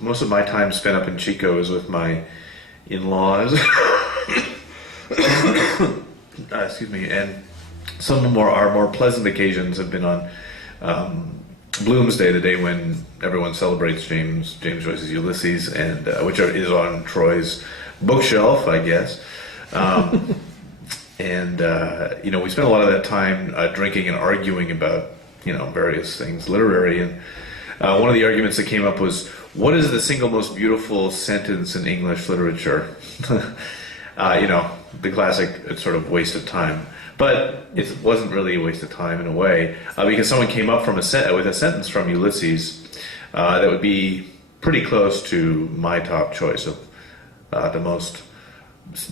most of my time spent up in Chico is with my in-laws. Excuse me. And some of our more pleasant occasions have been on Bloomsday, the day when everyone celebrates James Joyce's Ulysses, and is on Troy's bookshelf, I guess. And we spent a lot of that time drinking and arguing about various things literary. And one of the arguments that came up was, what is the single most beautiful sentence in English literature? The classic sort of waste of time. But it wasn't really a waste of time in a way, because someone came up with a sentence from Ulysses that would be pretty close to my top choice of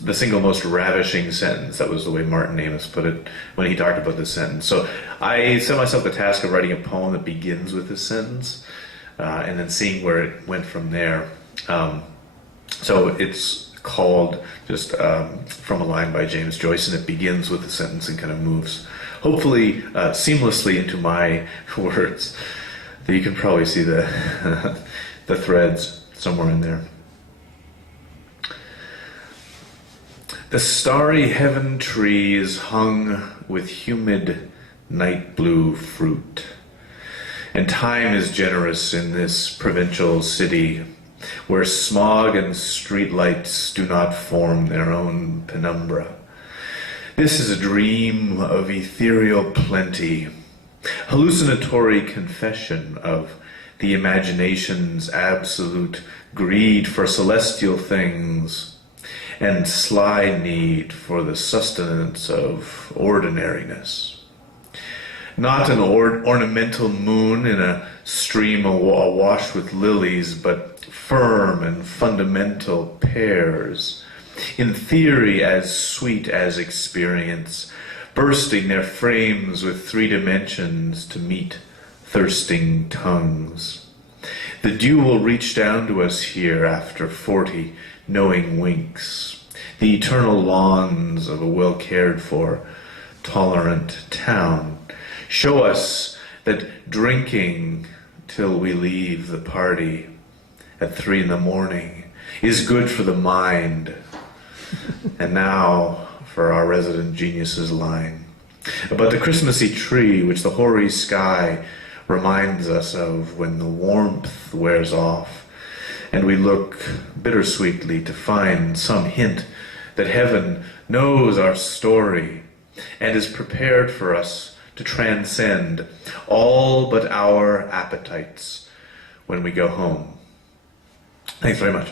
the single most ravishing sentence. That was the way Martin Amis put it when he talked about this sentence. So I set myself the task of writing a poem that begins with this sentence, and then seeing where it went from there. So it's called just From a Line by James Joyce, and it begins with the sentence and kind of moves, hopefully seamlessly into my words. You can probably see the the threads somewhere in there. The starry heaven tree is hung with humid night blue fruit, and time is generous in this provincial city, where smog and streetlights do not form their own penumbra. This is a dream of ethereal plenty, hallucinatory confession of the imagination's absolute greed for celestial things and sly need for the sustenance of ordinariness. Not an ornamental moon in a stream awash with lilies, but firm and fundamental pears, in theory as sweet as experience, bursting their frames with 3 dimensions to meet thirsting tongues. The dew will reach down to us here after 40 knowing winks, the eternal lawns of a well-cared-for, tolerant town. Show us that drinking till we leave the party at 3 a.m. is good for the mind. And now for our resident genius's line about the Christmassy tree, which the hoary sky reminds us of when the warmth wears off, and we look bittersweetly to find some hint that heaven knows our story and is prepared for us to transcend all but our appetites when we go home. Thanks very much.